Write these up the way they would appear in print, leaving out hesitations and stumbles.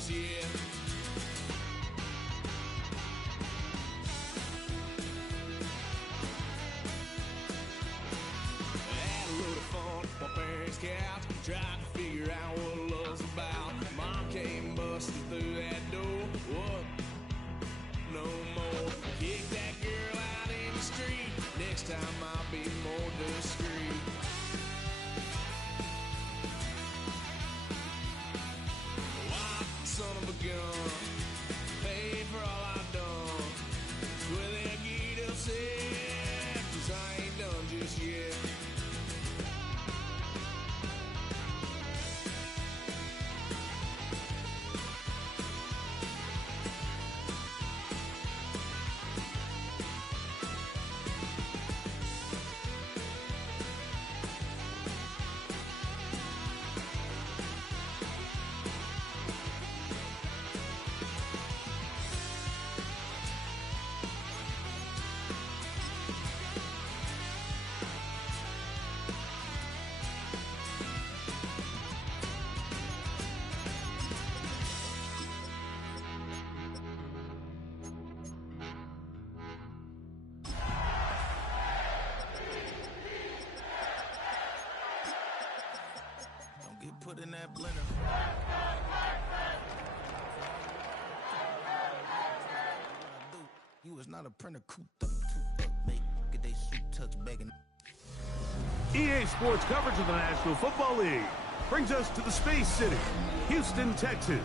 just yet. Had a load of fun at my parents' couch, trying to figure out what love's about. Mom came busting through that door. What? No more. Kick that girl out in the street. Next time I'll be more discreet. Wild son of a gun, paid for all I've done. Well, then get upset, 'cause I ain't done just yet. Put in that blender. You was not a printer, cooped up, mate. Get they suit tucks begging. EA Sports coverage of the National Football League brings us to the Space City, Houston, Texas,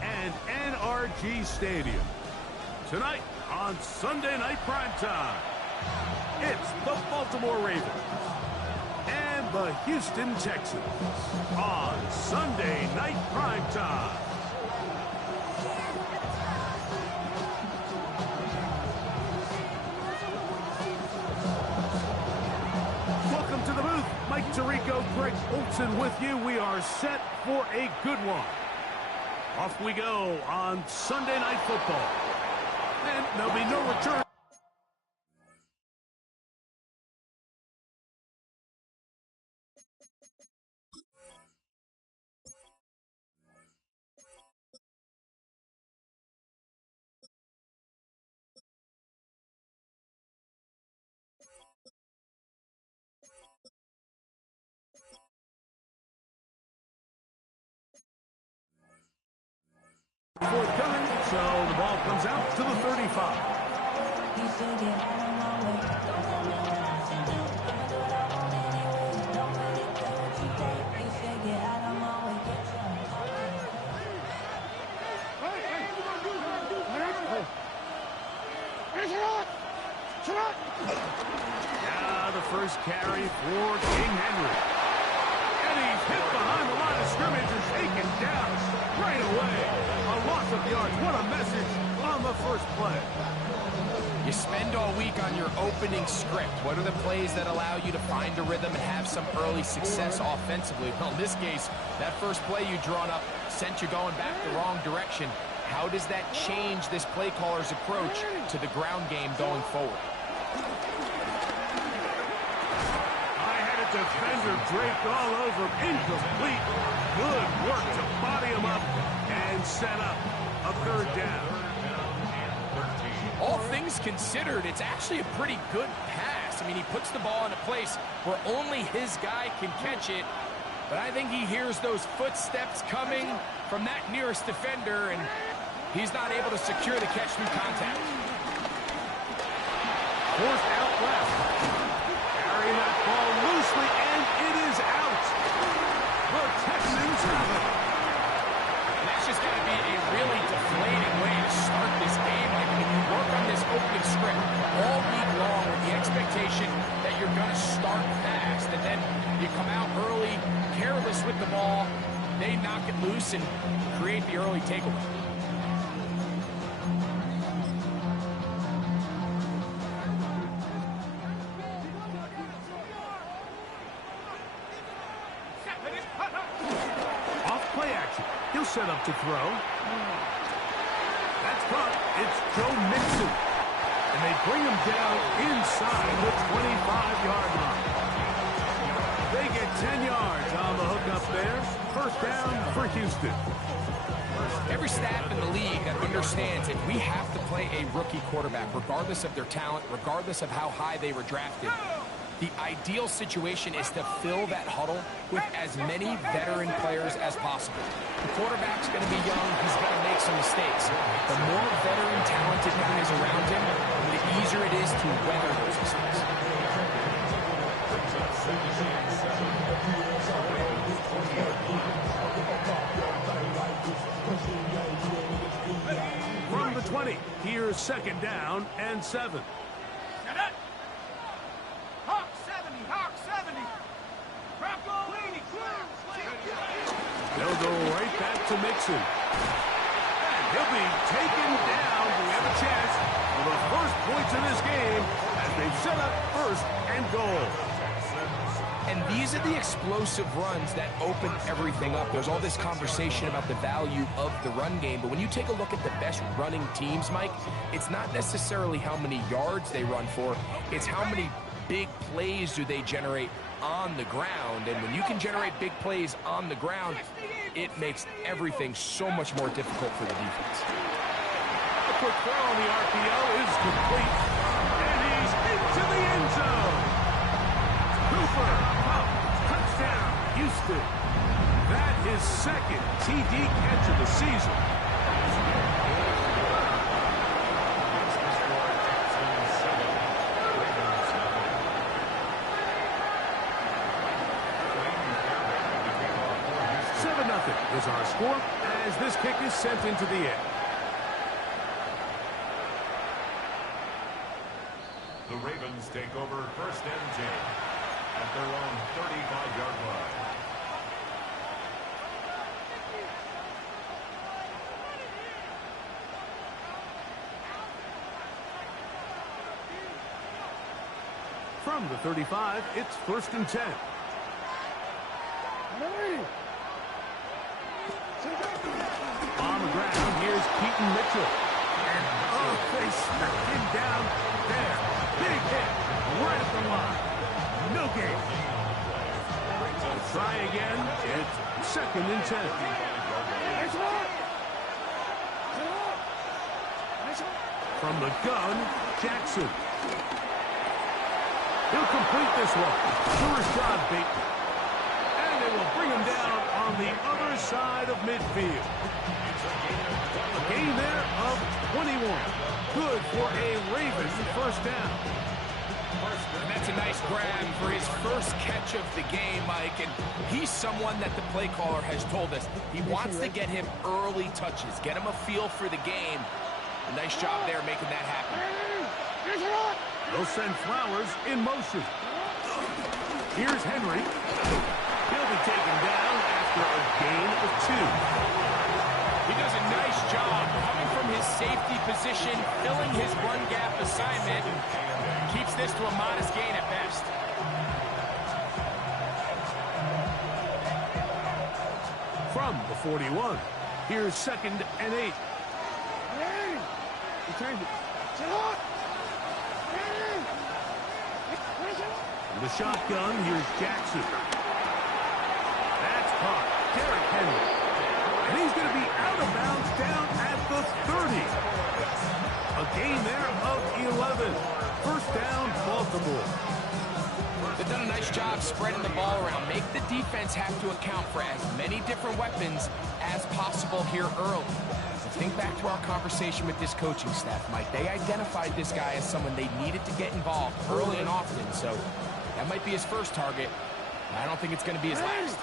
and NRG Stadium. Tonight on Sunday Night Primetime, it's the Baltimore Ravens and the Houston Texans on Sunday Night Primetime. Welcome to the booth. Mike Tirico, Greg Olson with you. We are set for a good one. Off we go on Sunday Night Football. And there'll be no return. Forthcoming, so the ball comes out to the 35. Now the first carry for King Henry. And he's hit behind the line of scrimmage and taken down right away. A loss of yards. What a message on the first play. You spend all week on your opening script. What are the plays that allow you to find a rhythm and have some early success offensively? Well, in this case, that first play you drawn up sent you going back the wrong direction. How does that change this play caller's approach to the ground game going forward? Defender draped all over, incomplete. Good work to body him up and set up a third down. All things considered, it's actually a pretty good pass. I mean, he puts the ball in a place where only his guy can catch it. But I think he hears those footsteps coming from that nearest defender, and he's not able to secure the catch through contact. Forced out left. Carrying that ball loosely, and it is out. The Texans have it. And that's just going to be a really deflating way to start this game. Like, if you work on this opening script all week long with the expectation that you're going to start fast, and then you come out early, careless with the ball, they knock it loose and create the early takeaway. Set up to throw. That's caught. It's Joe Mixon. And they bring him down inside the 25-yard line. They get 10 yards on the hook up there. First down for Houston. Every staff in the league that understands if we have to play a rookie quarterback, regardless of their talent, regardless of how high they were drafted, the ideal situation is to fill that huddle with as many veteran players as possible. The quarterback's going to be young. He's going to make some mistakes. The more veteran, talented guys around him, the easier it is to weather those mistakes. From the 20, here's second down and 7. Hawk 70, Hawk 70. Bronco 80, clear. They'll go right back to Mixon. And he'll be taken down. We have a chance for the first points in this game as they've set up first and goal. And these are the explosive runs that open everything up. There's all this conversation about the value of the run game, but when you take a look at the best running teams, Mike, it's not necessarily how many yards they run for, it's how many big plays do they generate on the ground. And when you can generate big plays on the ground, it makes everything so much more difficult for the defense. A quick throw on the RPO is complete, and he's into the end zone. Cooper, touchdown, Houston. That is second TD catch of the season. Is our score as this kick is sent into the air. The Ravens take over first and 10 at their own 35-yard line. From the 35, it's first and 10. On the ground, here's Keaton Mitchell. And, they smacked him down there. Big hit, right at the line. No gain. Try again. It's second and 10. From the gun, Jackson. He'll complete this one to Rashad Bateman. And they will bring him down on the other side of midfield. A gain there of 21. Good for a Ravens first down. And that's a nice grab for his first catch of the game, Mike. And he's someone that the play caller has told us he wants to get him early touches, get him a feel for the game. A nice job there making that happen. They'll send Flowers in motion. Here's Henry. He'll be taken down after a gain of 2. He does a nice job coming from his safety position, filling his run gap assignment, and keeps this to a modest gain at best. From the 41, here's second and 8. The shotgun, here's Jackson. That's caught. Derrick Henry. And he's going to be out of bounds down at the 30. A gain there of 11. First down, Baltimore. They've done a nice job spreading the ball around. Make the defense have to account for as many different weapons as possible here early. Think back to our conversation with this coaching staff, Mike. They identified this guy as someone they needed to get involved early and often, so that might be his first target. I don't think it's going to be his last.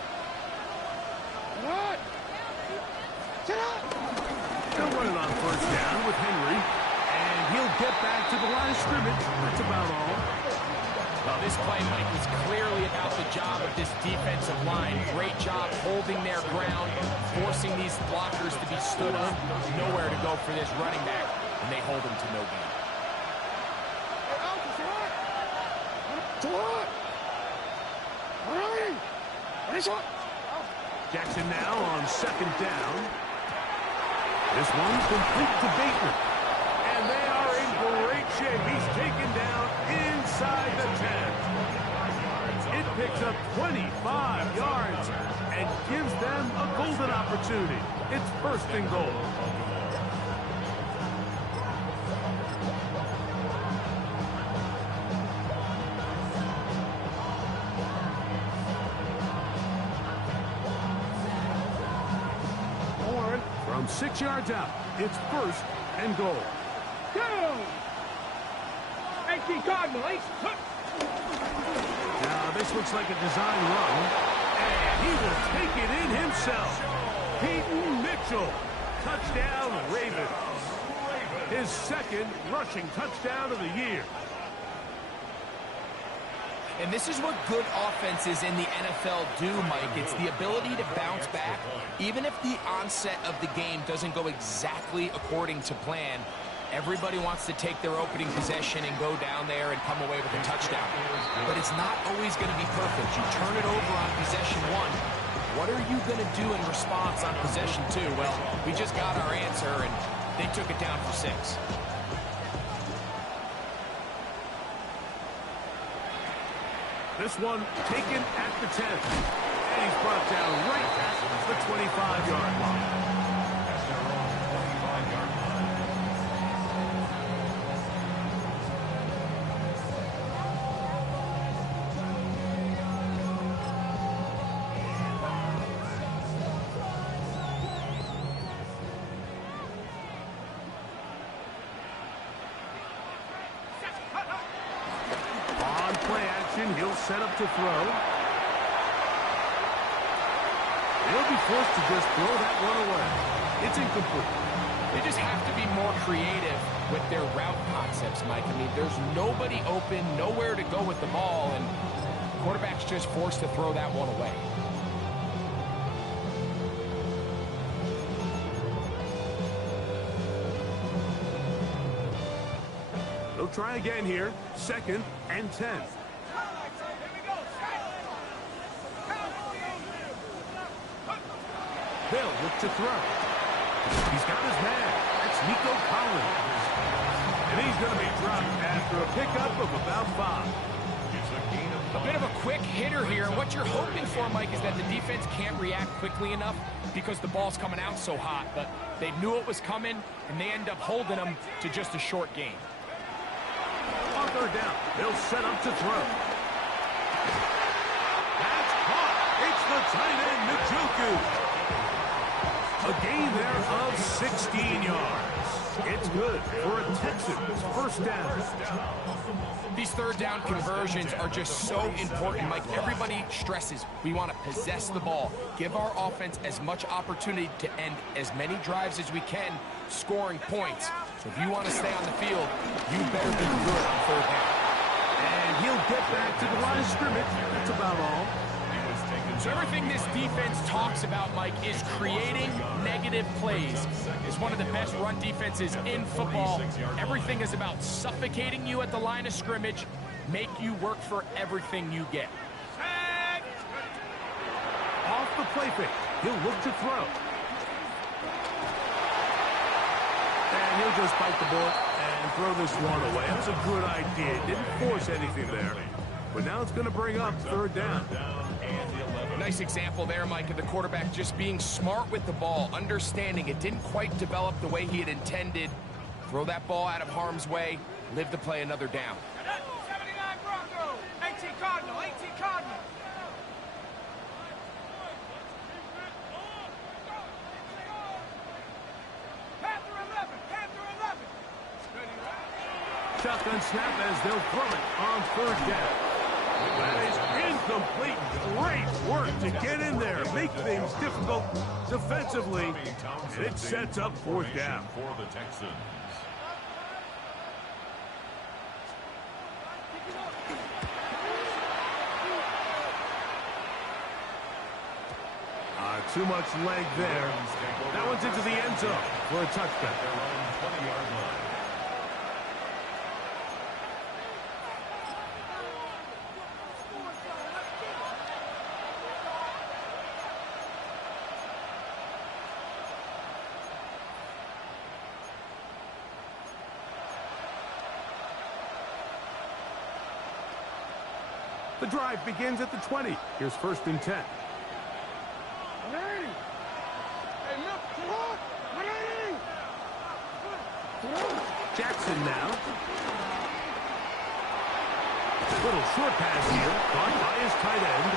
They'll run it on first down with Henry, and he'll get back to the line of scrimmage. That's about all. Well, this play, Mike, was clearly about the job of this defensive line. Great job holding their ground, forcing these blockers to be stood up. Nowhere to go for this running back, and they hold him to no gain. Jackson now on second down. This one's complete to Bateman. And they are in great shape. He's taken down inside the 10. It picks up 25 yards and gives them a golden opportunity. It's first and goal. From 6 yards out, it's first and goal. Go! 18 Cardinal, 8. Now, this looks like a design run, and he will take it in himself. Peyton Mitchell, touchdown Ravens. His second rushing touchdown of the year. And this is what good offenses in the NFL do, Mike. It's the ability to bounce back. Even if the onset of the game doesn't go exactly according to plan, everybody wants to take their opening possession and go down there and come away with a touchdown. But it's not always going to be perfect. You turn it over on possession 1. What are you going to do in response on possession 2? Well, we just got our answer, and they took it down for 6. This one taken at the 10. And he's brought down right at the 25-yard line. That's their own 25-yard line. On play action, he'll set up to throw. He'll be forced to just throw that one away. It's incomplete. They just have to be more creative with their route concepts, Mike. I mean, there's nobody open, nowhere to go with the ball, and the quarterback's just forced to throw that one away. They'll try again here. 2nd and 10. They'll look to throw. He's got his man. That's Nico Collins. And he's going to be dropped after a pickup of about 5. A bit of a quick hitter here. What you're hoping for, Mike, is that the defense can't react quickly enough because the ball's coming out so hot. But they knew it was coming, and they end up holding them to just a short gain. On 3rd down, they'll set up to throw. That's caught. It's the tight end, Njoku. A gain there of 16 yards. It's good for a Texans first down. These 3rd down conversions are just so important, Mike. Everybody stresses we want to possess the ball, give our offense as much opportunity to end as many drives as we can, scoring points. So if you want to stay on the field, you better be good on 3rd down. And he'll get back to the line of scrimmage. That's about all. So everything this defense talks about, Mike, is creating negative plays. It's one of the best run defenses in football. Everything is about suffocating you at the line of scrimmage, make you work for everything you get. Off the play fake, he'll look to throw. And he'll just bite the bullet and throw this one away. That's a good idea. Didn't force anything there. But now it's going to bring up 3rd down. Nice example there, Mike, of the quarterback just being smart with the ball, understanding it didn't quite develop the way he had intended. Throw that ball out of harm's way, live to play another down. 79 Bronco, 18 Cardinal, 18 Cardinal. Panther 11, Panther 11. Shotgun snap as they'll throw it on 3rd down. That is incomplete. Great work to get in there, make things difficult defensively, and it sets up 4th down. For the Texans. Too much leg there. That one's into the end zone for a touchdown. Their own 20-yard line. The drive begins at the 20. Here's 1st and 10. Jackson now. Little short pass here, caught by his tight end.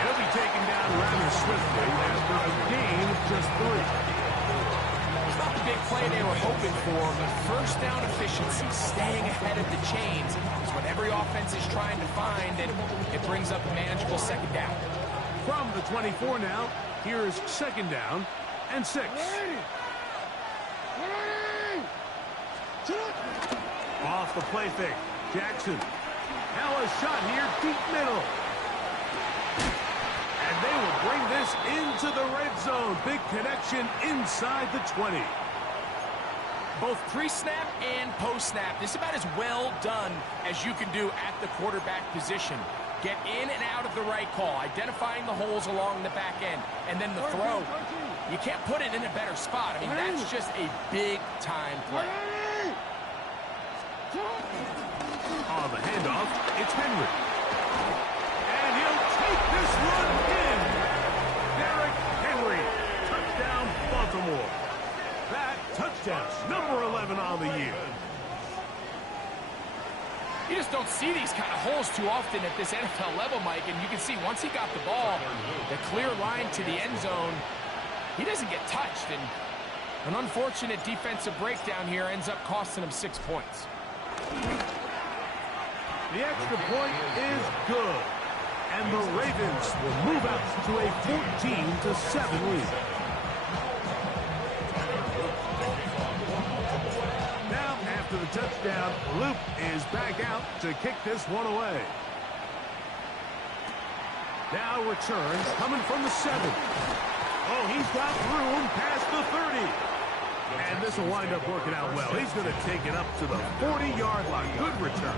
He'll be taken down rather swiftly after a gain of just 3. It's not the big play they were hoping for, but first down efficiency, staying ahead of the chains, is what every offense is trying to find, and it brings up a manageable 2nd down. From the 24 now, here's 2nd down and 6. Off the play fake, Jackson. Now a shot here, deep middle. And they will bring this into the red zone. Big connection inside the 20. Both pre-snap and post-snap, this is about as well done as you can do at the quarterback position. Get in and out of the right call, identifying the holes along the back end, and then the throw. You can't put it in a better spot. I mean, that's just a big-time play. On the handoff, it's Henry. And he'll take this one in. Derrick Henry, touchdown Baltimore. That touchdown, number 11 on the year. You just don't see these kind of holes too often at this NFL level, Mike, and you can see once he got the ball, the clear line to the end zone, he doesn't get touched, and an unfortunate defensive breakdown here ends up costing him 6 points. The extra point is good, and the Ravens will move out to a 14-7 lead. Now, after the touchdown, Luke is back out to kick this one away. Now returns coming from the 7. Oh, he's got room past the 30. And this will wind up working out well. He's going to take it up to the 40-yard line. Good return.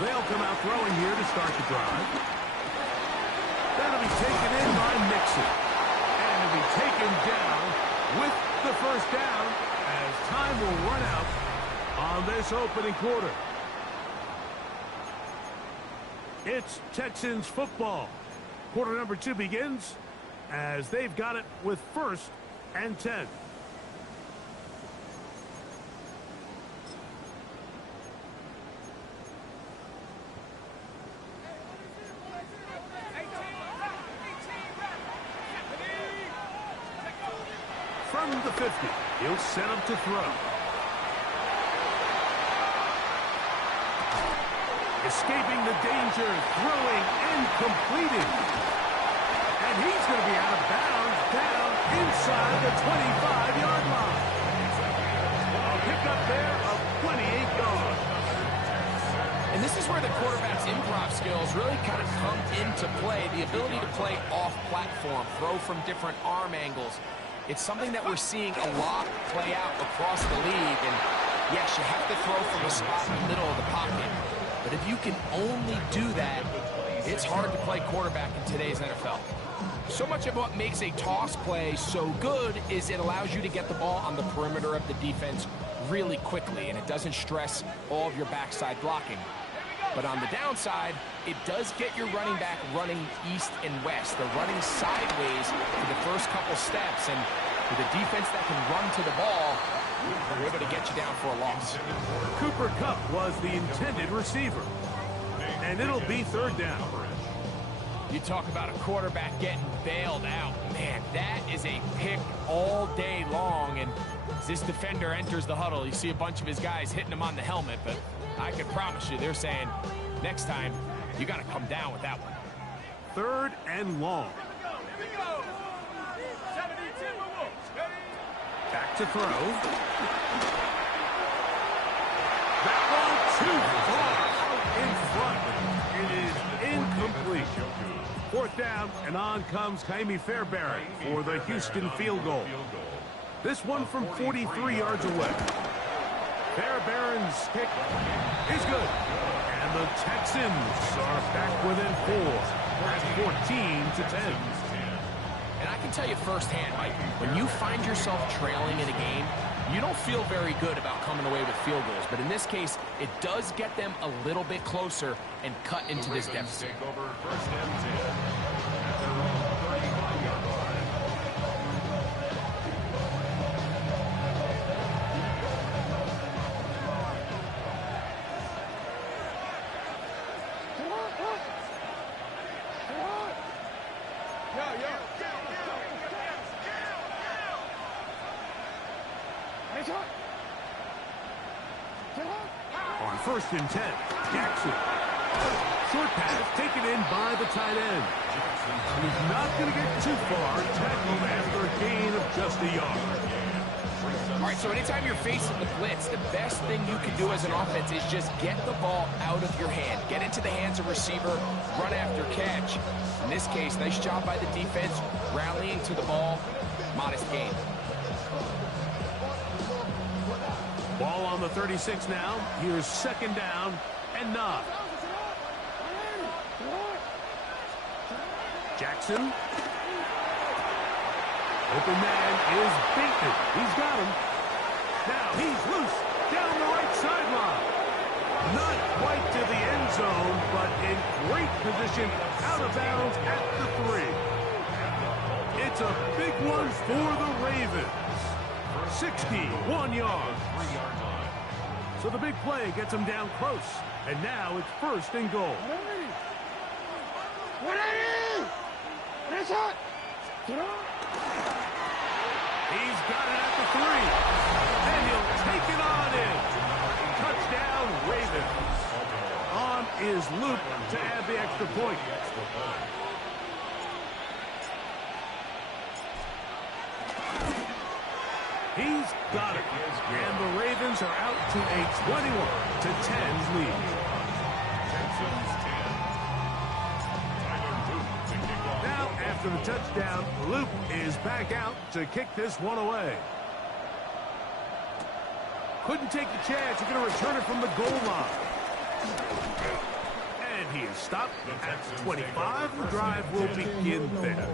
They'll come out throwing here to start the drive. That'll be taken in by Nixon. And it'll be taken down with the 1st down as time will run out on this opening quarter. It's Texans football. Quarter number 2 begins as they've got it with 1st and 10. From the 50, he'll set up to throw. Escaping the danger, throwing and completing. And he's going to be out of bounds down inside the 25-yard line. A pickup there of 28 yards. And this is where the quarterback's improv skills really kind of come into play. The ability to play off-platform, throw from different arm angles. It's something that we're seeing a lot play out across the league. And yes, you have to throw from a spot in the middle of the pocket. But if you can only do that, it's hard to play quarterback in today's NFL. So much of what makes a toss play so good is it allows you to get the ball on the perimeter of the defense really quickly, and it doesn't stress all of your backside blocking. But on the downside, it does get your running back running east and west. They're running sideways for the first couple steps, and with a defense that can run to the ball, they're able to get you down for a loss. Cooper Kupp was the intended receiver, and it'll be 3rd down. You talk about a quarterback getting bailed out. Man, that is a pick all day long, and as this defender enters the huddle, you see a bunch of his guys hitting him on the helmet, but I can promise you they're saying, next time, you got to come down with that one. 3rd and long. Back to throw. That one too far out in front. It is incomplete. 4th down and on comes Jaime Fairbairn for the Houston field goal. This one from 43 yards away. Fairbairn's kick is good. And the Texans are back within 4 at 14-10. And I can tell you firsthand, Mike, when you find yourself trailing in a game, you don't feel very good about coming away with field goals. But in this case, it does get them a little bit closer and cut into this deficit. Take over first and 10 at their own 35-yard line. On first and 10, Jackson. Short pass taken in by the tight end. He's not going to get too far. Tackled after a gain of just a yard. All right, so anytime you're facing the blitz, the best thing you can do as an offense is just get the ball out of your hand. Get into the hands of receiver, run after catch. In this case, nice job by the defense, rallying to the ball. Modest gain. Ball on the 36 now. Here's second down and 9. Jackson. Open man is beaten. He's got him. Now he's loose down the right sideline. Not quite to the end zone, but in great position out of bounds at the 3. It's a big one for the Ravens. 61 yards. So the big play gets him down close. And now it's first and goal. He's got it at the 3. And he'll take it on in. Touchdown, Ravens. On is Luke to add the extra point. He's got it. And the Ravens are out to a 21-10 lead. Now, after the touchdown, Luke is back out to kick this one away. Couldn't take the chance. He's going to return it from the goal line. And he is stopped at 25. The drive will begin there.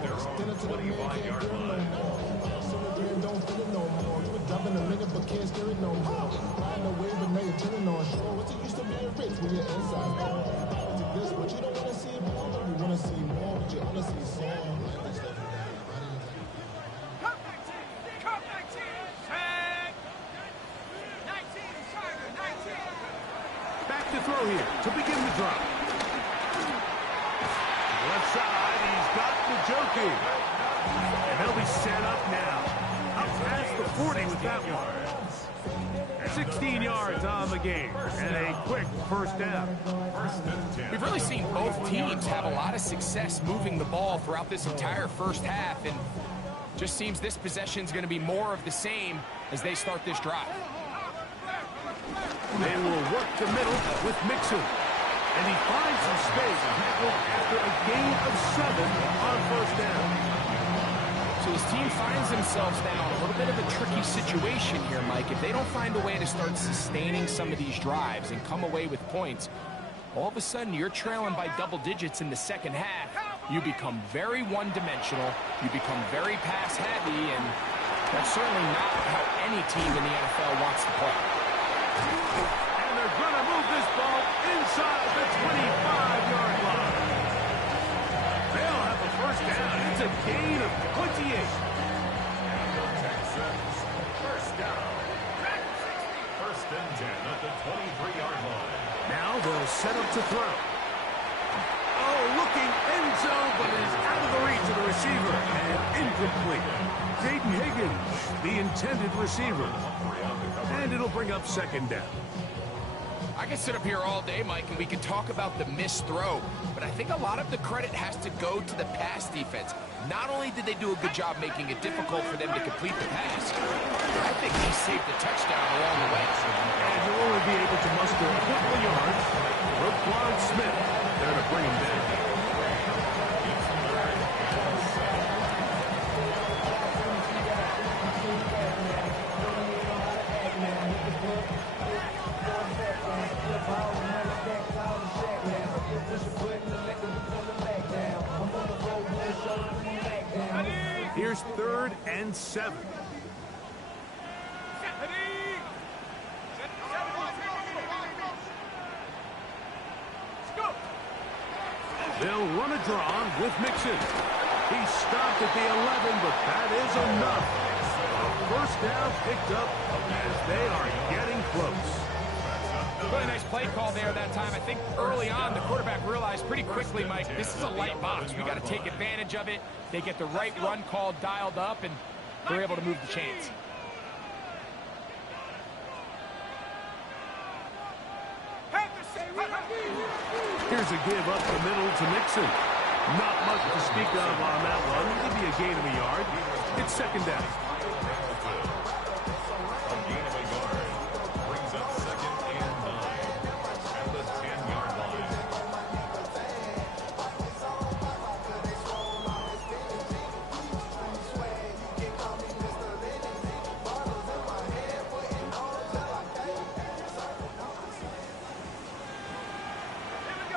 Don't feel it no more. You were dropping a minute but can't steer it no more. Riding a wave but now you're turning on shore. What's it used to being rich when you're inside? This, but you don't want to see it more. You want to see more, but you want to see song. Cut 19! Cut 19! Tag! 19, Tiger, 19! Back to throw here to begin the drive. Left side, he's got the Jockey. And he'll be set up now. Up past the 40 with that one. 16 yards on the game. And a quick first down. We've really seen both teams have a lot of success moving the ball throughout this entire first half. And just seems this possession is going to be more of the same as they start this drive. They will work the middle with Mixon. And he finds some space after a gain of 7 on first down. So his team finds themselves now in a little bit of a tricky situation here, Mike. If they don't find a way to start sustaining some of these drives and come away with points, all of a sudden you're trailing by double digits in the second half. You become very one-dimensional. You become very pass-heavy, and that's certainly not how any team in the NFL wants to play. And they're going to move this ball inside the 25-yard line. They'll have a first down. It's a gain of 28. And the Texans, first down. First and 10 at the 23-yard line. Now they'll set up to throw. Oh, looking end zone, but it is out of the reach of the receiver. And incomplete. Jaden Higgins, the intended receiver. And it'll bring up second down. I could sit up here all day, Mike, and we could talk about the missed throw, but I think a lot of the credit has to go to the pass defense. Not only did they do a good job making it difficult for them to complete the pass, but I think they saved the touchdown along the way. And he'll only be able to muster a couple of yards. Roquan Smith there to bring him down. Here's 3rd and 7. They'll run a draw with Mixon. He stopped at the 11, but that is enough. A first down picked up as they are getting close. Really nice play call there that time. I think early on the quarterback realized pretty quickly, Mike, this is a light box. We got to take advantage of it. They get the right run call dialed up, and they're able to move the chains. Here's a give up the middle to Mixon. Not much to speak of on that one. Maybe a gain of a yard. It's 2nd down. A gain of a yard brings up 2nd and 9 at the 10-yard line.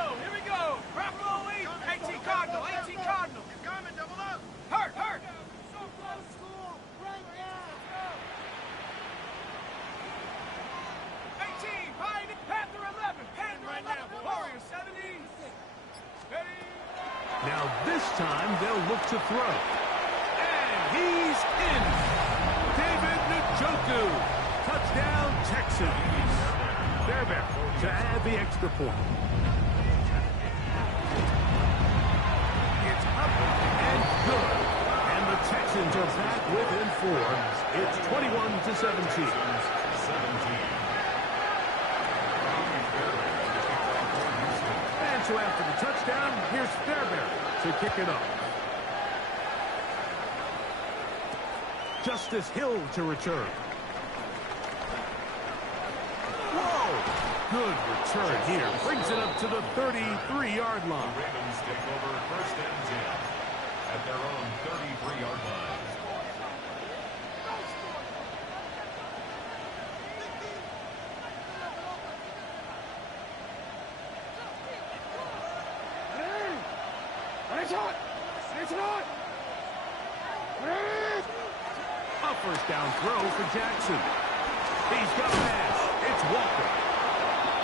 Here we go. Buffalo lead. 18 Cardinal. 18 Cardinal. Coming, double up. Hurt. So close, school. Right now. 18. Panther 11. Panther right now. Warrior 17. Ready. Now this time they'll look to throw. And he's in. David Njoku. Touchdown, Texans. Fairbairn to add the extra point. It's up and good. And the Texans are back within 4. It's 21-17. And so after the touchdown, here's Fairbairn to kick it off. Justice Hill to return. Whoa! Good return here. Brings it up to the 33-yard line. Ravens take over 1st and 10 at their own 33-yard line. A first down throw for Jackson. He's got a pass. It's Walker.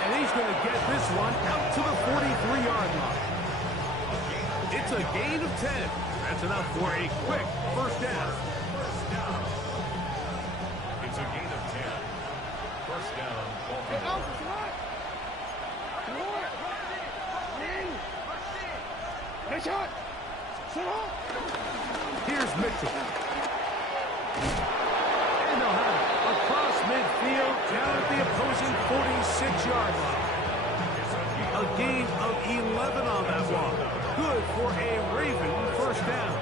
And he's going to get this one out to the 43-yard line. It's a gain of 10. That's enough for a quick first down. It's a gain of 10. First down, Baltimore. Here's Mitchell. And they'll have it across midfield down at the opposing 46-yard line. A gain of 11 on that one. Good for a Raven first down.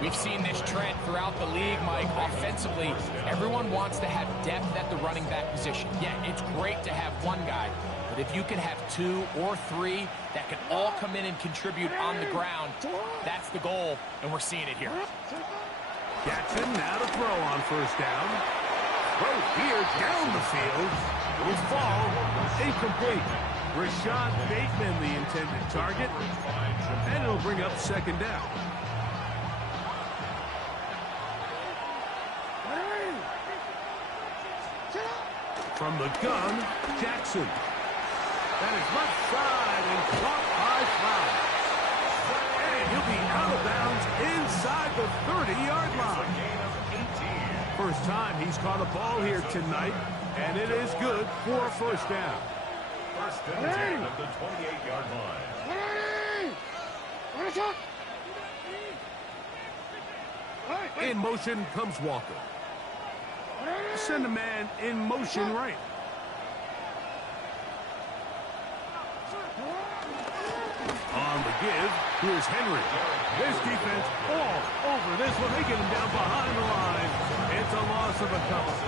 We've seen this trend throughout the league, Mike. Offensively, everyone wants to have depth at the running back position. Yeah, it's great to have one guy, but if you can have 2 or 3 that can all come in and contribute on the ground, that's the goal, and we're seeing it here. Jackson now to throw on first down. Throw here down the field. Will fall. Incomplete. Rashad Bateman, the intended target. And it'll bring up 2nd down. From the gun, Jackson. That is left side and caught by Flowers. And he'll be out of bounds inside the 30-yard line. First time he's caught a ball here tonight, and it is good for a first down. First and 10 at the 28-yard line. In motion comes Walker. Send a man in motion right. On the give, here's Henry. This defense all over this one. They get him down behind the line. It's a loss of a couple.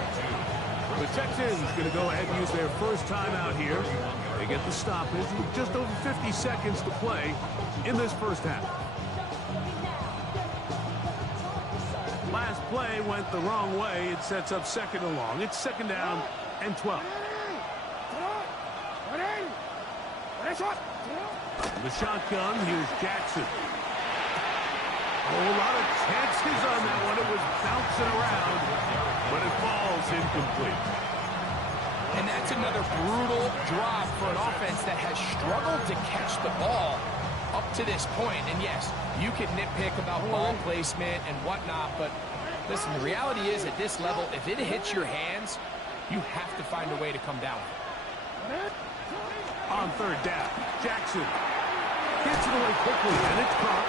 The Texans going to go ahead and use their first time out here. They get the stoppage with just over 50 seconds to play in this first half. Last play went the wrong way. It sets up 2nd and long. It's 2nd down and 12. The shotgun, here's Jackson. Oh, a lot of chances on that one. It was bouncing around, but it falls incomplete. And that's another brutal drop for an offense that has struggled to catch the ball up to this point. And yes, you can nitpick about ball placement and whatnot, but listen, the reality is at this level, if it hits your hands, you have to find a way to come down. On third down, Jackson gets it away quickly, and it's caught.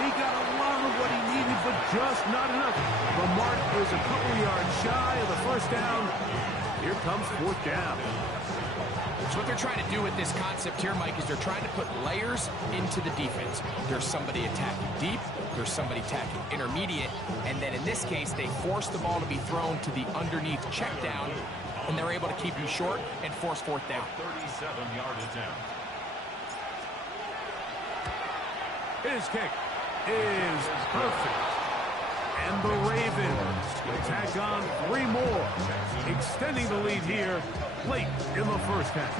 He got a lot of what he needed, but just not enough. The mark is a couple yards shy of the first down. Here comes fourth down. So what they're trying to do with this concept here, Mike, is they're trying to put layers into the defense. There's somebody attacking deep, there's somebody attacking intermediate, and then in this case, they force the ball to be thrown to the underneath check down, and they're able to keep you short and force fourth down. 37-yard attempt. His kick is perfect. And the Ravens will tack on 3 more, extending the lead here late in the first half.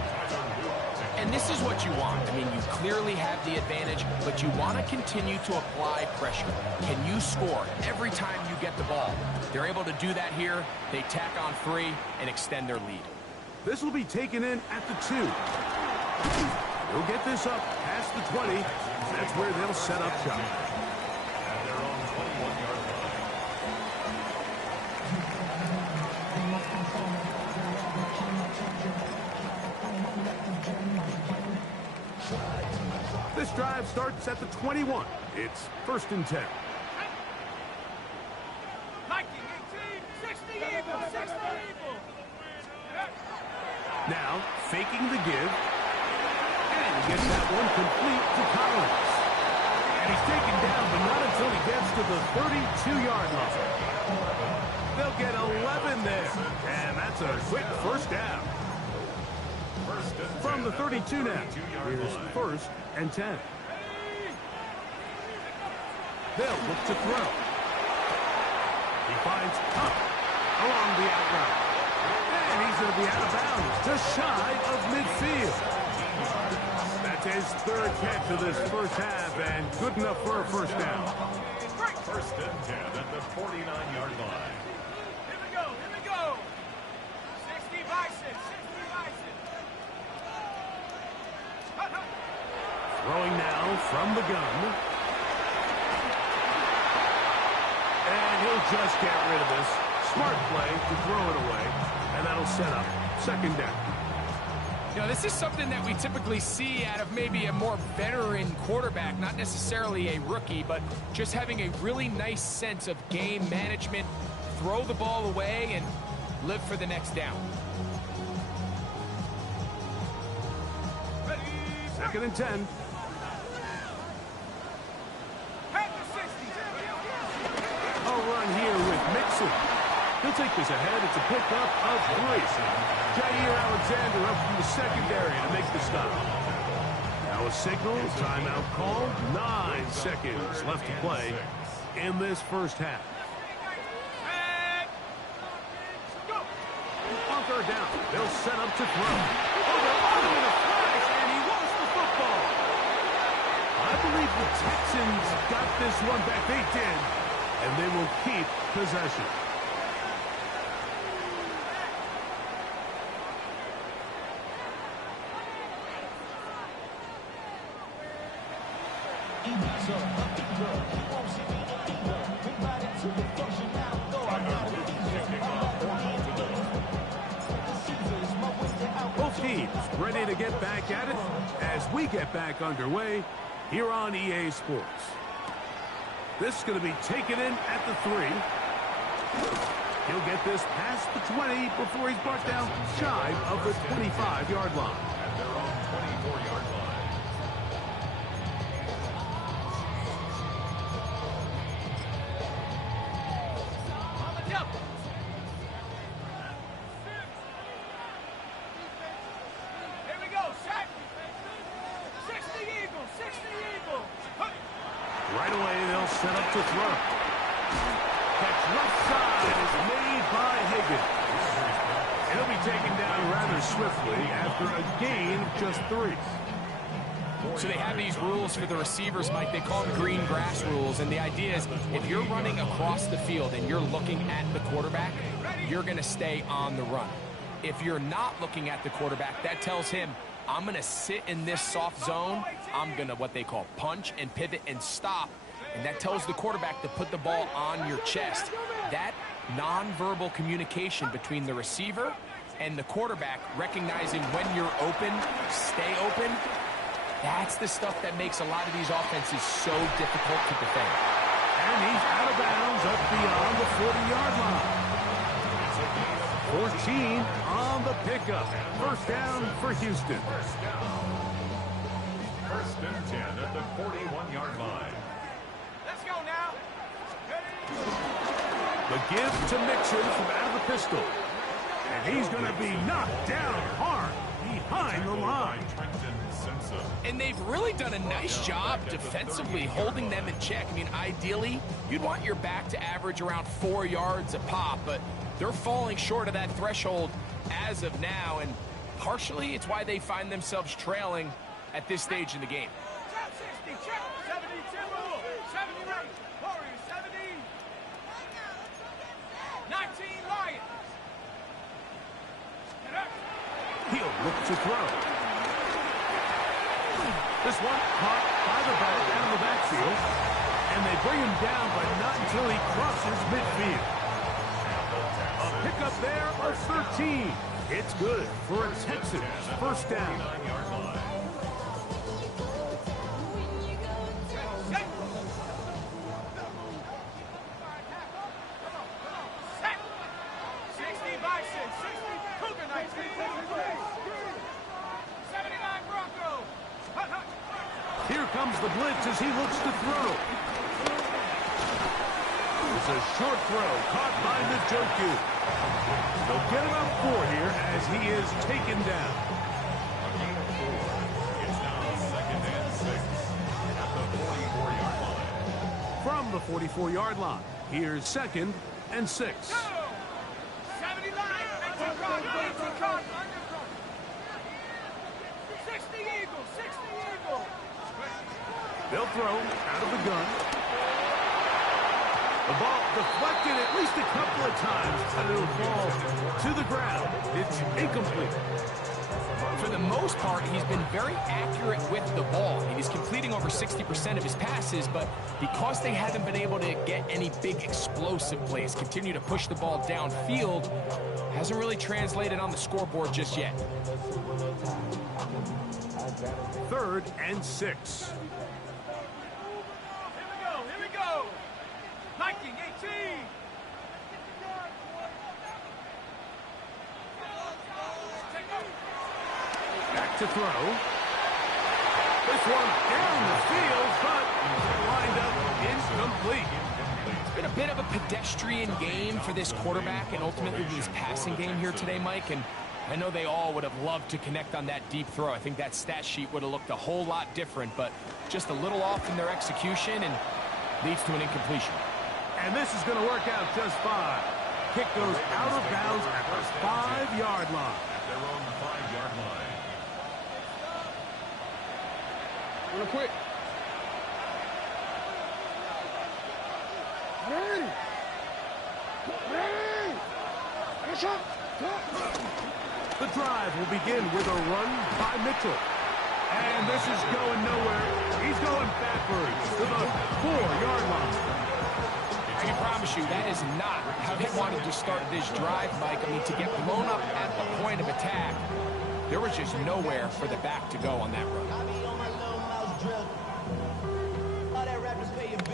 And this is what you want. I mean, you clearly have the advantage, but you want to continue to apply pressure. Can you score every time you get the ball? They're able to do that here. They tack on 3 and extend their lead. This will be taken in at the 2. They'll get this up past the 20. That's where they'll set up shop. At their own 21-yard line. This drive starts at the 21. It's 1st and 10. 19, 18, 60 Eagle, 60 Eagle. Now, faking the give. And he gets that one complete to Collins. And he's taken down, but not until he gets to the 32-yard line. They'll get 11 there. And that's a quick first down. From the 32 now, here's 1st and 10. They'll look to throw. He finds Cup along the out route. And he's going to be out of bounds, just shy of midfield. That's his 3rd catch of this first half, and good enough for a first down. 1st and 10 at the 49-yard line. Here we go, here we go. 60 Bison, 60 Bison. Throwing now from the gun. And he'll just get rid of this. Smart play to throw it away. And that'll set up 2nd down. You know, this is something that we typically see out of maybe a more veteran quarterback, not necessarily a rookie, but just having a really nice sense of game management, throw the ball away, and live for the next down. 2nd and 10. A run here with Mixon. He'll take this ahead. It's a pickup of 3. Jair Alexander up from the secondary to make the stop. Now a signal, timeout called. 9 seconds left to play in this first half. On 3rd down, they'll set up to throw. Oh, they're on in a flash, and he lost the football. I believe the Texans got this one back. They did, and they will keep possession. Both teams ready to get back at it as we get back underway here on EA Sports. This is going to be taken in at the 3. He'll get this past the 20 before he's brought down shy of the 25-yard line. At their own 24-yard line. Here we go, set. 60 Eagle, 60 Eagle. Right away, they'll set up to throw. Catch left side is made by Higgins. He'll be taken down rather swiftly after a gain of just 3. So they have these rules for the receivers, Mike. They call them green grass rules. And the idea is if you're running across the field and you're looking at the quarterback, you're going to stay on the run. If you're not looking at the quarterback, that tells him, I'm going to sit in this soft zone. I'm going to what they call punch and pivot and stop. And that tells the quarterback to put the ball on your chest. That nonverbal communication between the receiver and the quarterback, recognizing when you're open, stay open, that's the stuff that makes a lot of these offenses so difficult to defend. And he's out of bounds up beyond the 40-yard line. 14 on the pickup. First down for Houston. First and 10 at the 41-yard line. Let's go now. The give to Mixon from out of the pistol. And he's going to be knocked down hard behind the line. And they've really done a nice job defensively holding them in check. I mean, ideally, you'd want your back to average around 4 yards a pop, but they're falling short of that threshold as of now, and partially it's why they find themselves trailing at this stage in the game. Check 60, check 72, 78, Warriors 70, 19 Lions. Get up. He'll look to throw. This one caught by the back down the backfield, and they bring him down, but not until he crosses midfield. A pickup there of 13. It's good for a Texans first down. Here comes the blitz as he looks to throw. It's a short throw caught by Njoku. They'll get him up 4 here as he is taken down. It's now second and 6 at the 44-yard line. From the 44-yard line, here's second and 6. 79, 18 Cardinals, 60 Eagles, 60 Eagles. They'll throw out of the gun. The ball deflected at least a couple of times, and it'll fall to the ground. It's incomplete. For the most part, he's been very accurate with the ball. I mean, he's completing over 60% of his passes, but because they haven't been able to get any big explosive plays, continue to push the ball downfield, hasn't really translated on the scoreboard just yet. 3rd and 6. Here we go. Viking 18. Back to throw. This one down the field, but lined up incomplete. It's been a bit of a pedestrian game for this quarterback and ultimately his passing game here today, Mike, and I know they all would have loved to connect on that deep throw. I think that stat sheet would have looked a whole lot different, but just a little off in their execution and leads to an incompletion. And this is going to work out just fine. Kick goes out of bounds at the 5-yard line. They're on the 5-yard line. Real quick. The drive will begin with a run by Mitchell. And this is going nowhere. He's going backwards to the 4-yard line. I can promise you that is not how they wanted to start this drive, Mike. I mean, to get blown up at the point of attack, there was just nowhere for the back to go on that run.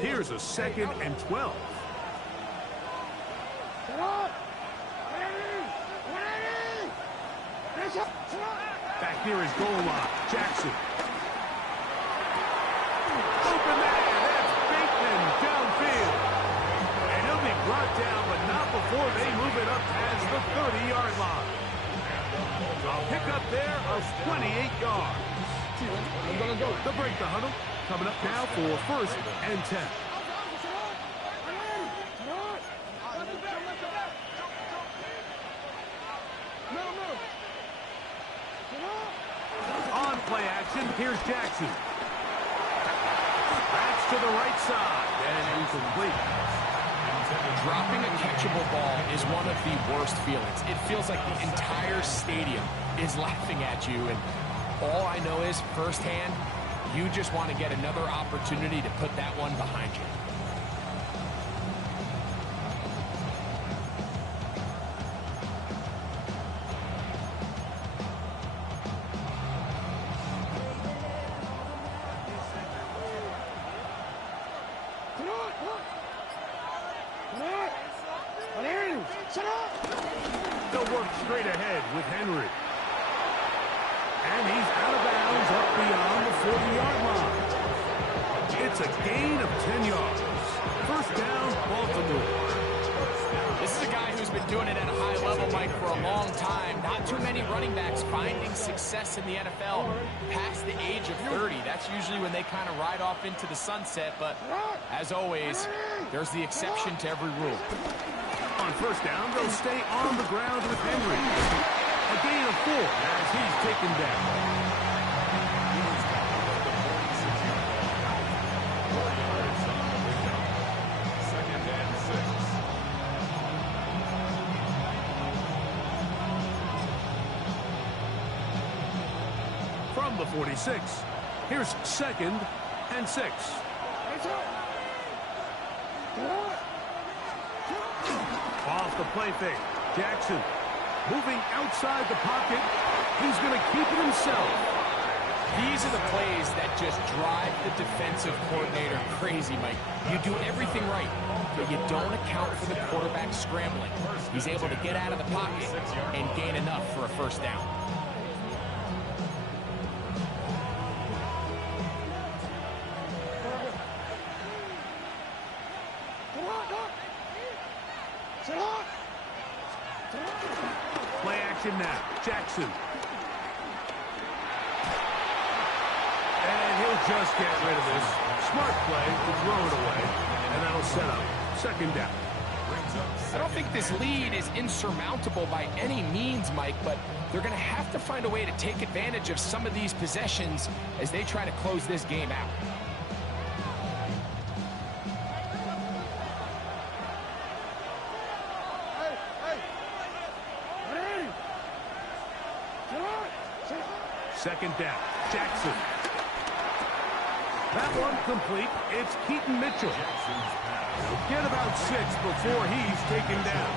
Here's a 2nd and 12. Back near his goal line, Jackson. Open man, that's Bateman downfield. And he'll be brought down, but not before they move it up past the 30-yard line. A pickup there of 28 yards. They'll break the huddle. Coming up now for 1st and 10. On play action. Here's Jackson. That's to the right side and incomplete. Dropping a catchable ball is one of the worst feelings. It feels like the entire stadium is laughing at you, and all I know is firsthand, you just want to get another opportunity to put that one behind you. They'll work straight ahead with Henry. And he's out of bounds up beyond the 40-yard line. It's a gain of 10 yards. First down, Baltimore. This is a guy who's been doing it at a high level, Mike, for a long time. Not too many running backs finding success in the NFL past the age of 30. That's usually when they kind of ride off into the sunset, but as always, there's the exception to every rule. On first down, they'll stay on the ground with Henry. A gain of 4 as he's taken down. Second and 6. From the 46, here's second and 6. Off the play fake. Jackson moving outside the pocket. He's going to keep it himself. These are the plays that just drive the defensive coordinator crazy, Mike. You do everything right, but you don't account for the quarterback scrambling. He's able to get out of the pocket and gain enough for a first down. Play action now. Jackson. And he'll just get rid of this. Smart play to throw it away. And that'll set up second down. I don't think this lead is insurmountable by any means, Mike, but they're going to have to find a way to take advantage of some of these possessions as they try to close this game out. Second down. Jackson. That one complete. It's Keaton Mitchell. He'll get about 6 before he's taken down.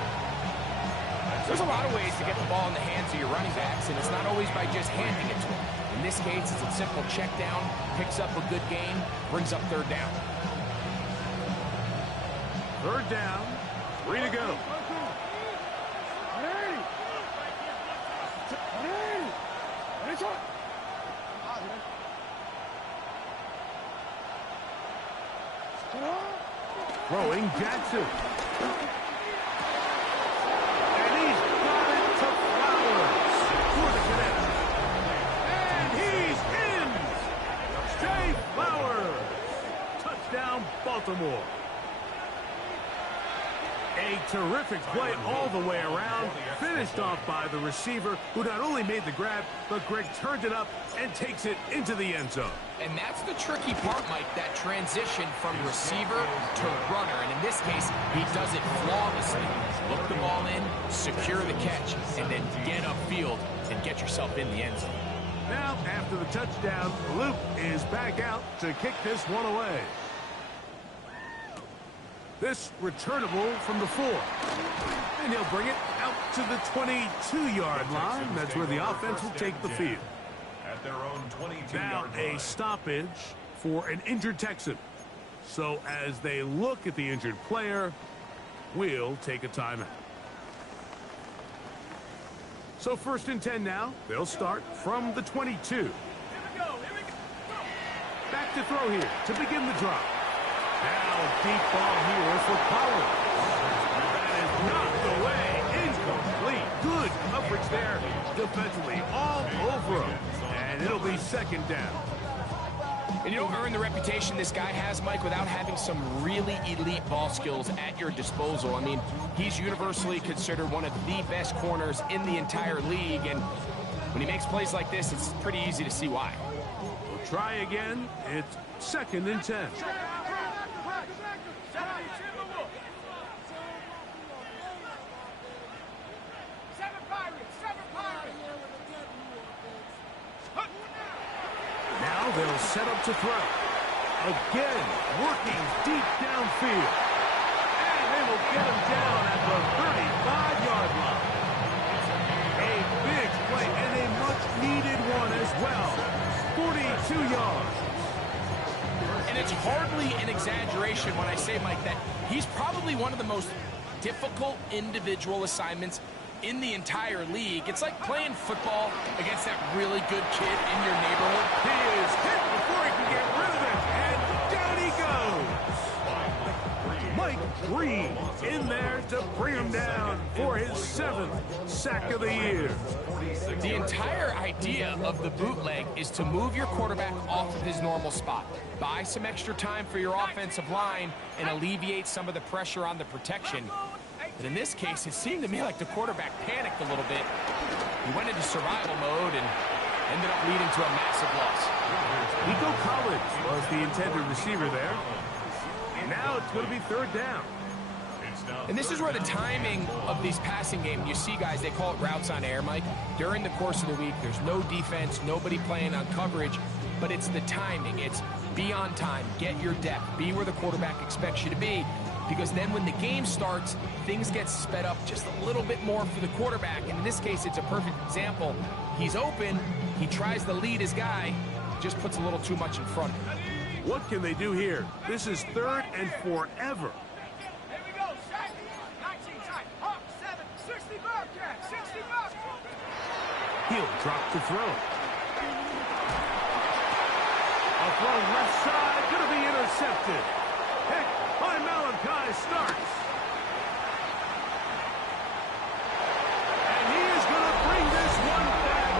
There's a lot of ways to get the ball in the hands of your running backs, and it's not always by just handing it to them. In this case, it's a simple check down, picks up a good gain, brings up third down. Third down. 3 to go. Throwing Jackson. And he's got it to Flowers for the connection. And he's in. Jay Flowers. Touchdown, Baltimore. A terrific play all the way around, finished off by the receiver, who not only made the grab, but Greg turned it up and takes it into the end zone. And that's the tricky part, Mike, that transition from receiver to runner. And in this case, he does it flawlessly. Look the ball in, secure the catch, and then get upfield and get yourself in the end zone. Now, after the touchdown, Luke is back out to kick this one away. This returnable from the 4. And he'll bring it out to the 22-yard line. That's where the offense will take the field. At their own 22-yard Now line. a stoppage for an injured Texan. So as they look at the injured player, we'll take a timeout. So first and 10 now. They'll start from the 22. Back to throw here to begin the drop. Now deep ball here for Pollard. That is knocked away. Incomplete. Good coverage there defensively all over him. And it'll be second down. And you don't earn the reputation this guy has, Mike, without having some really elite ball skills at your disposal. I mean, he's universally considered one of the best corners in the entire league, and When he makes plays like this, it's pretty easy to see why. We'll try again. It's 2nd and 10. Now they'll set up to throw. Again, working deep downfield. And they will get him down at the 35-yard line. A big play and a much-needed one as well. 42 yards. And it's hardly an exaggeration when I say, Mike, that he's probably one of the most difficult individual assignments in the entire league. It's like playing football against that really good kid in your neighborhood. He is hit before he can get rid of it, and down he goes. Mike Green in there to bring him down for his 7th sack of the year. The entire idea of the bootleg is to move your quarterback off of his normal spot, buy some extra time for your offensive line, and alleviate some of the pressure on the protection. But in this case, it seemed to me like the quarterback panicked a little bit. He went into survival mode and ended up leading to a massive loss. Nico Collins was the intended receiver there. Now it's going to be 3rd down. And this is where the timing of these passing games, you see guys, they call it routes on air, Mike. During the course of the week, there's no defense, nobody playing on coverage, but it's the timing. It's be on time, get your depth, be where the quarterback expects you to be. Because then when the game starts, things get sped up just a little bit more for the quarterback. And in this case, it's a perfect example. He's open. He tries to lead his guy. Just puts a little too much in front of him. What can they do here? This is 3rd and forever. Here we go, Shaq. 19 tight. Hawk 7. 60 Bobcat. 60 Bobcat. He'll drop to throw. A throw left side, going to be intercepted. Pick by Malachi starts. And he is going to bring this one back.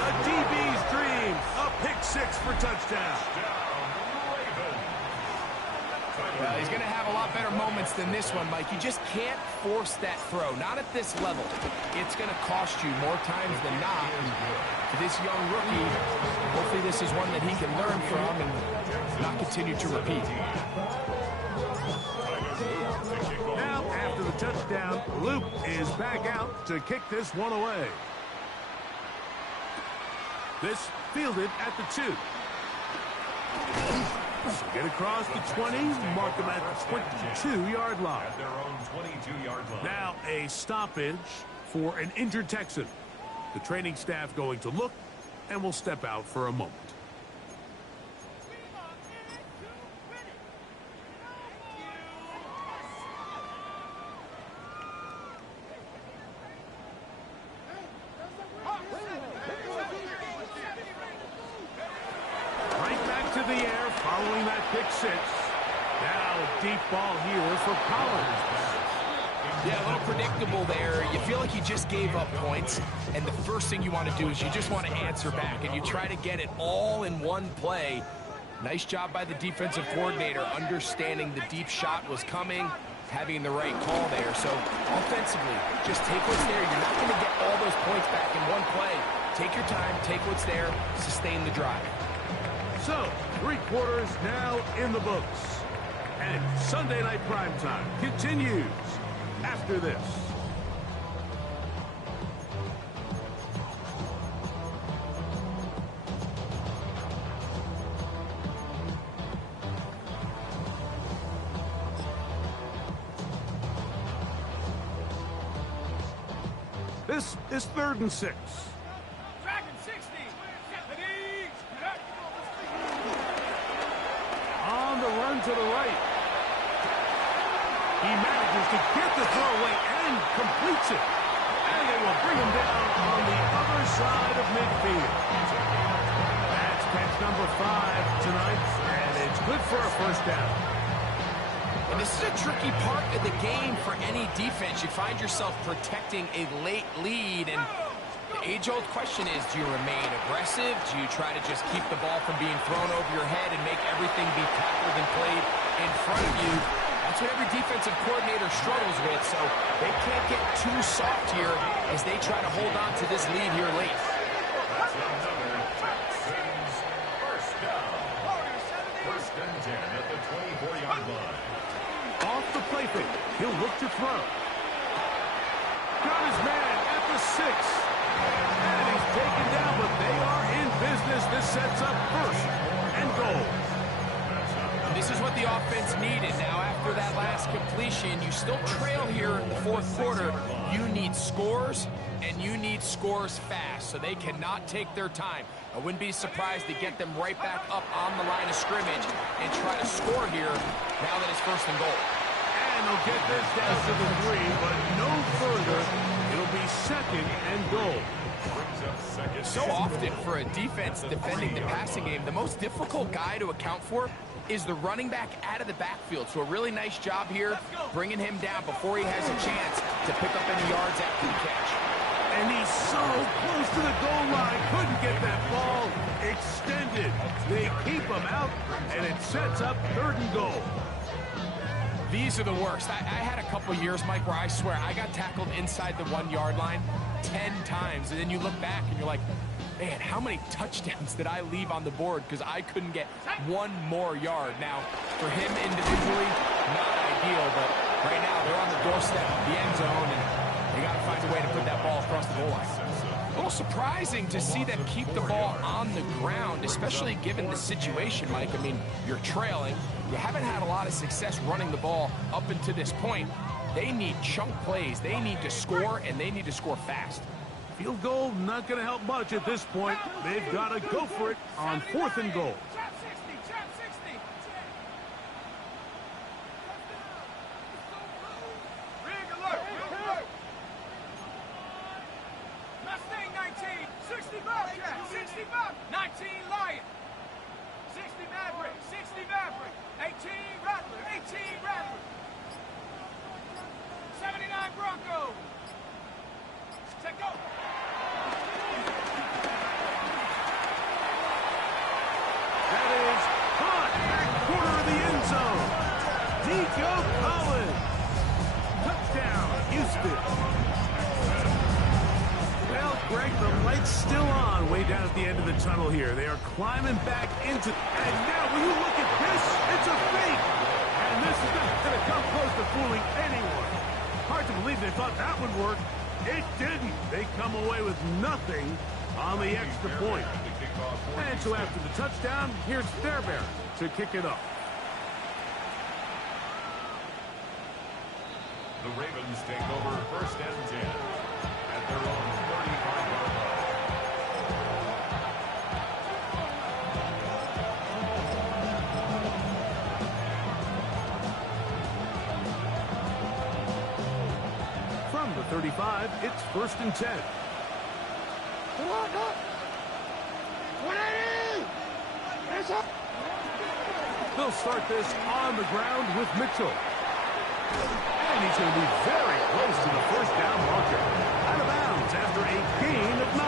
A DB's dream. A pick 6 for touchdown. Well, he's going to have a lot better moments than this one, Mike. You just can't force that throw. Not at this level. It's going to cost you more times than not. And for this young rookie, hopefully this is one that he can learn from and not continue to repeat. Now, after the touchdown, Luke is back out to kick this one away. This fielded at the 2. Get across the 20, mark them at the 22-yard line. At their own 22-yard line. Now a stoppage for an injured Texan. The training staff going to look and will step out for a moment. The air following that pick 6. Now deep ball here for Collins. Yeah, a little predictable there. You feel like you just gave up points, and the first thing you want to do is you just want to answer back, and you try to get it all in one play. Nice job by the defensive coordinator, understanding the deep shot was coming, having the right call there. So offensively, just take what's there. You're not going to get all those points back in one play. Take your time, take what's there, sustain the drive. So, 3 quarters now in the books. And Sunday Night Primetime continues after this. This is 3rd and 6. Dragon 60. On the run to the right. He manages to get the throw away and completes it. And they will bring him down on the other side of midfield. That's catch number 5 tonight, and it's good for a 1st down. And this is a tricky part of the game for any defense. You find yourself protecting a late lead, and the age-old question is, do you remain aggressive? Do you try to just keep the ball from being thrown over your head and make everything be tackled and played in front of you? That's what every defensive coordinator struggles with, so they can't get too soft here as they try to hold on to this lead here late. sets up first and goal. This is what the offense needed. Now, after that last completion, you still trail here in the fourth quarter. You need scores, and you need scores fast, so they cannot take their time. I wouldn't be surprised to get them right back up on the line of scrimmage and try to score here now that it's first and goal. And they'll get this down to the 3, but no further. It'll be second and goal. So often for a defense defending the passing game, the most difficult guy to account for is the running back out of the backfield. So a really nice job here bringing him down before he has a chance to pick up any yards after the catch. And he's so close to the goal line, couldn't get that ball extended. They keep him out, and it sets up third and goal. These are the worst. I had a couple years, Mike, where I swear I got tackled inside the 1-yard line 10 times, and then you look back and you're like, man, how many touchdowns did I leave on the board because I couldn't get one more yard? Now, for him individually, not ideal, but right now they're on the doorstep of the end zone, and they got to find a way to put that ball across the goal line. A little surprising to see them keep the ball on the ground, especially given the situation, Mike. I mean, you're trailing. You haven't had a lot of success running the ball up until this point. They need chunk plays. They need to score, and they need to score fast. Field goal not going to help much at this point. They've got to go for it on fourth and goal. Trap 60, trap 60. Rig alert, rig alert. Mustang 19, 60 Bobcat, 60 Bob, 19 Lion, 60 Maverick, 60 Maverick, 18 Rattler, 18 Rattler, 79 Bronco. Set go. That is caught back corner of the end zone. Nico Collins. Touchdown, Houston. Well, Greg, the light's still on way down at the end of the tunnel here. They are climbing back into... And now, when you look at this, it's a fake. And this is not going to come close to fooling anyone. Hard to believe they thought that would work. It didn't. They come away with nothing on the extra point. And so after the touchdown, here's Fairbairn to kick it off. The Ravens take over first and 10 at their own 35-yard line. From the 35, it's first and 10. Come on, go. 180! Hands up! They'll start this on the ground with Mitchell. And he's going to be very close to the first down marker. Out of bounds after a gain of 9.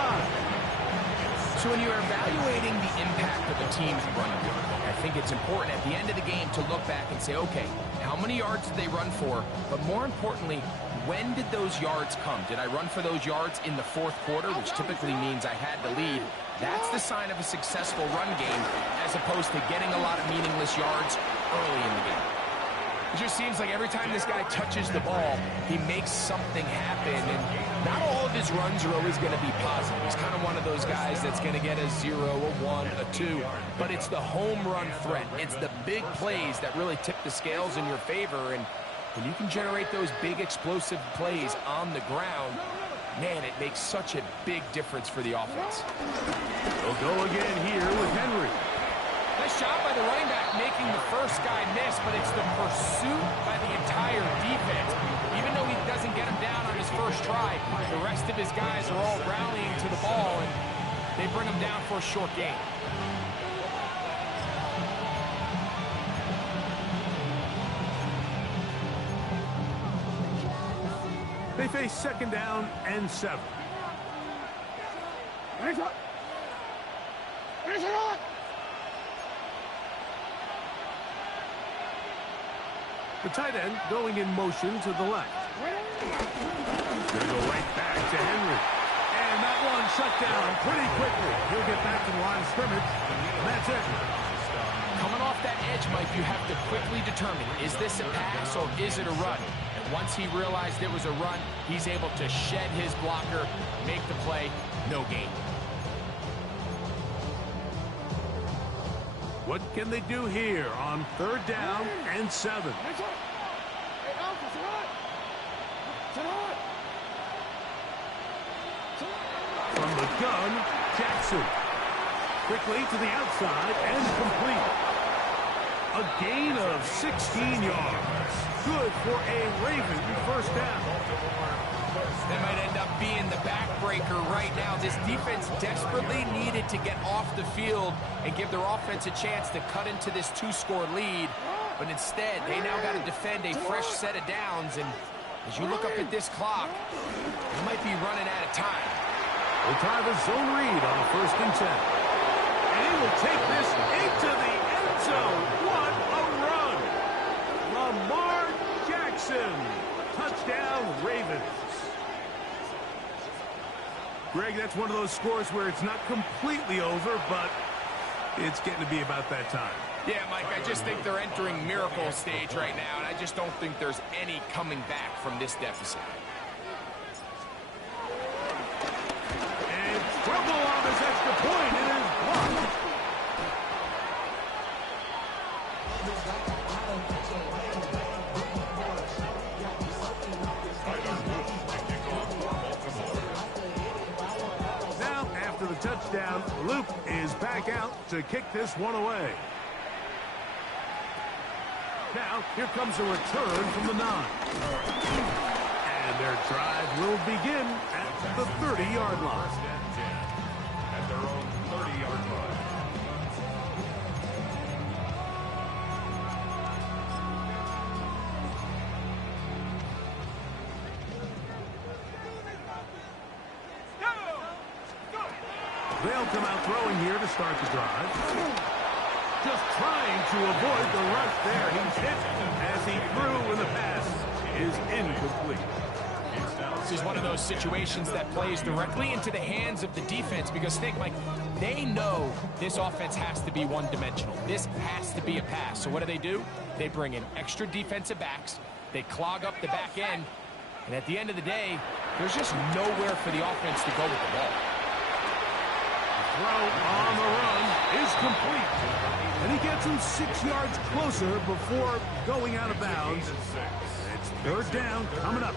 So when you're evaluating the impact of a team's running game, I think it's important at the end of the game to look back and say, okay, how many yards did they run for? But more importantly, when did those yards come? Did I run for those yards in the fourth quarter, which typically means I had the lead? That's the sign of a successful run game, as opposed to getting a lot of meaningless yards early in the game. It just seems like every time this guy touches the ball, he makes something happen, and not all of his runs are always going to be positive. He's kind of one of those guys that's going to get a 0, a 1, a 2, but it's the home run threat. It's the big plays that really tip the scales in your favor, and when you can generate those big explosive plays on the ground, man, it makes such a big difference for the offense. They'll go again here with Henry. Nice job by the running back making the first guy miss, but it's the pursuit by the entire defense. Even though he doesn't get him down on his first try, the rest of his guys are all rallying to the ball, and they bring him down for a short gain. They face second down and 7. Finish it on! The tight end going in motion to the left. Going to go right back to Henry. And that one shut down pretty quickly. He'll get back to the line of scrimmage. And that's it. Coming off that edge, Mike, you have to quickly determine, is this a pass or is it a run? And once he realized it was a run, he's able to shed his blocker, make the play, no gain. What can they do here on 3rd down and 7? From the gun, Jackson. Quickly to the outside and complete. A gain of 16 yards. Good for a Raven first down. That might end up being the backbreaker right now. This defense desperately needed to get off the field and give their offense a chance to cut into this 2-score lead. But instead, they now got to defend a fresh set of downs. And as you look up at this clock, they might be running out of time. We'll try the zone read on the 1st and 10. And he will take this into the end zone. What a run! Lamar Jackson. Touchdown, Ravens. Greg, that's one of those scores where it's not completely over, but it's getting to be about that time. Yeah, Mike, I just think they're entering miracle stage right now, and I just don't think there's any coming back from this deficit. And trouble on this extra point. It is blocked. Now, after the touchdown, Luke is back out to kick this one away. Now, here comes a return from the 9. And their drive will begin at the 30-yard line. 1st and 10 at their own 30-yard line. They'll come out throwing here to start the drive. Just trying to avoid the rush there. He's hit as he threw, and the pass is incomplete. This is one of those situations that plays directly into the hands of the defense because, think, Mike, they know this offense has to be one-dimensional. This has to be a pass. So what do? They bring in extra defensive backs. They clog up the back end. And at the end of the day, there's just nowhere for the offense to go with the ball. Throw on the run is complete. And he gets him 6 yards closer before going out of bounds. It's 3rd down coming up.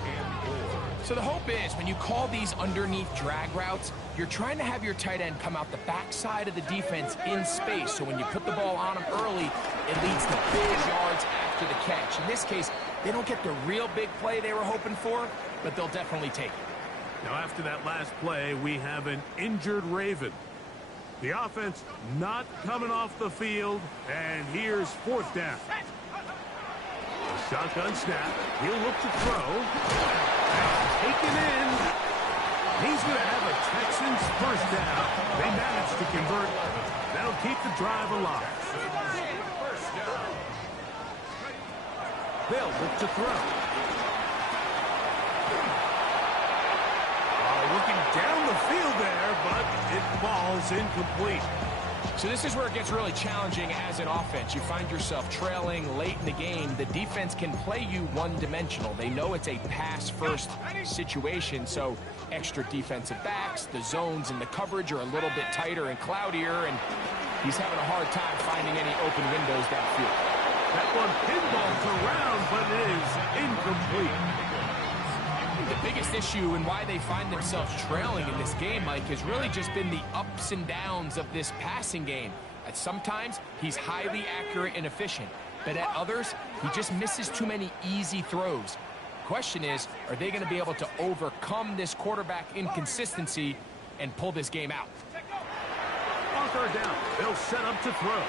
So the hope is when you call these underneath drag routes, you're trying to have your tight end come out the backside of the defense in space. So when you put the ball on him early, it leads to big yards after the catch. In this case, they don't get the real big play they were hoping for, but they'll definitely take it. Now after that last play, we have an injured Raven. The offense not coming off the field, and here's 4th down. Shotgun snap. He'll look to throw. Taken in. He's going to have a Texans first down. They managed to convert. That'll keep the drive alive. They'll look to throw. Looking down the field there, but it falls incomplete. So this is where it gets really challenging as an offense. You find yourself trailing late in the game. The defense can play you one-dimensional. They know it's a pass-first situation, so extra defensive backs, the zones and the coverage are a little bit tighter and cloudier, and he's having a hard time finding any open windows downfield. That one pinballs around, but it is incomplete. The biggest issue and why they find themselves trailing in this game, Mike, has really just been the ups and downs of this passing game. At sometimes, he's highly accurate and efficient, but at others, he just misses too many easy throws. The question is, are they going to be able to overcome this quarterback inconsistency and pull this game out? On 3rd down, they'll set up to throw.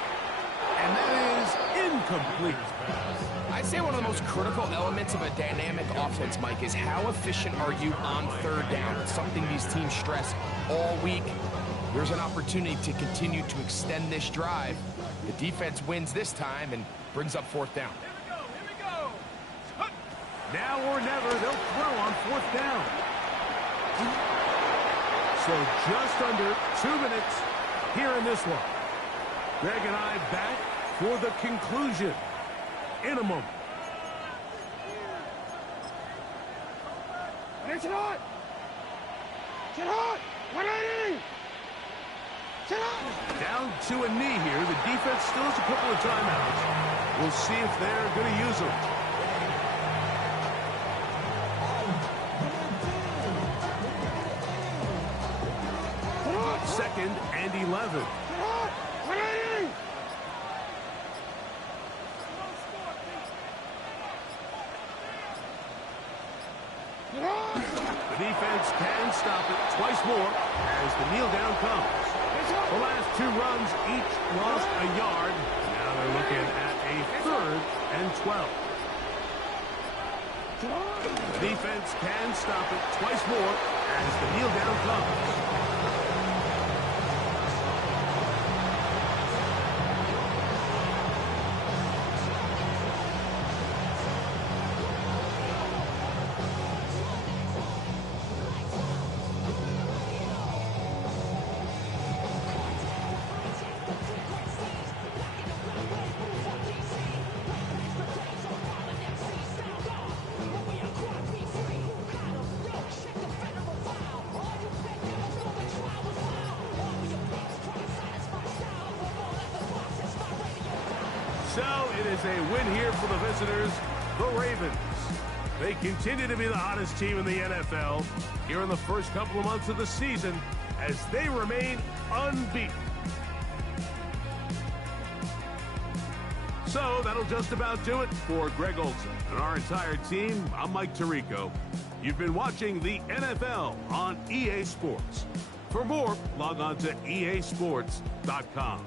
And that is incomplete. I'd say one of the most critical elements of a dynamic offense, Mike, is how efficient are you on 3rd down? It's something these teams stress all week. There's an opportunity to continue to extend this drive. The defense wins this time and brings up 4th down. Here we go. Now or never, they'll throw on 4th down. So just under 2 minutes here in this one. Greg and I back for the conclusion in a moment. Get hot! Get hot! 180! Down to a knee here. The defense still has a couple of timeouts. We'll see if they're going to use them. Second and 11. The defense can stop it twice more as the kneel down comes. The last two runs each lost a yard. Now they're looking at a 3rd and 12. The defense can stop it twice more as the kneel down comes. So it is a win here for the visitors, the Ravens. They continue to be the hottest team in the NFL here in the first couple of months of the season as they remain unbeaten. So that'll just about do it for Greg Olson and our entire team. I'm Mike Tirico. You've been watching the NFL on EA Sports. For more, log on to easports.com.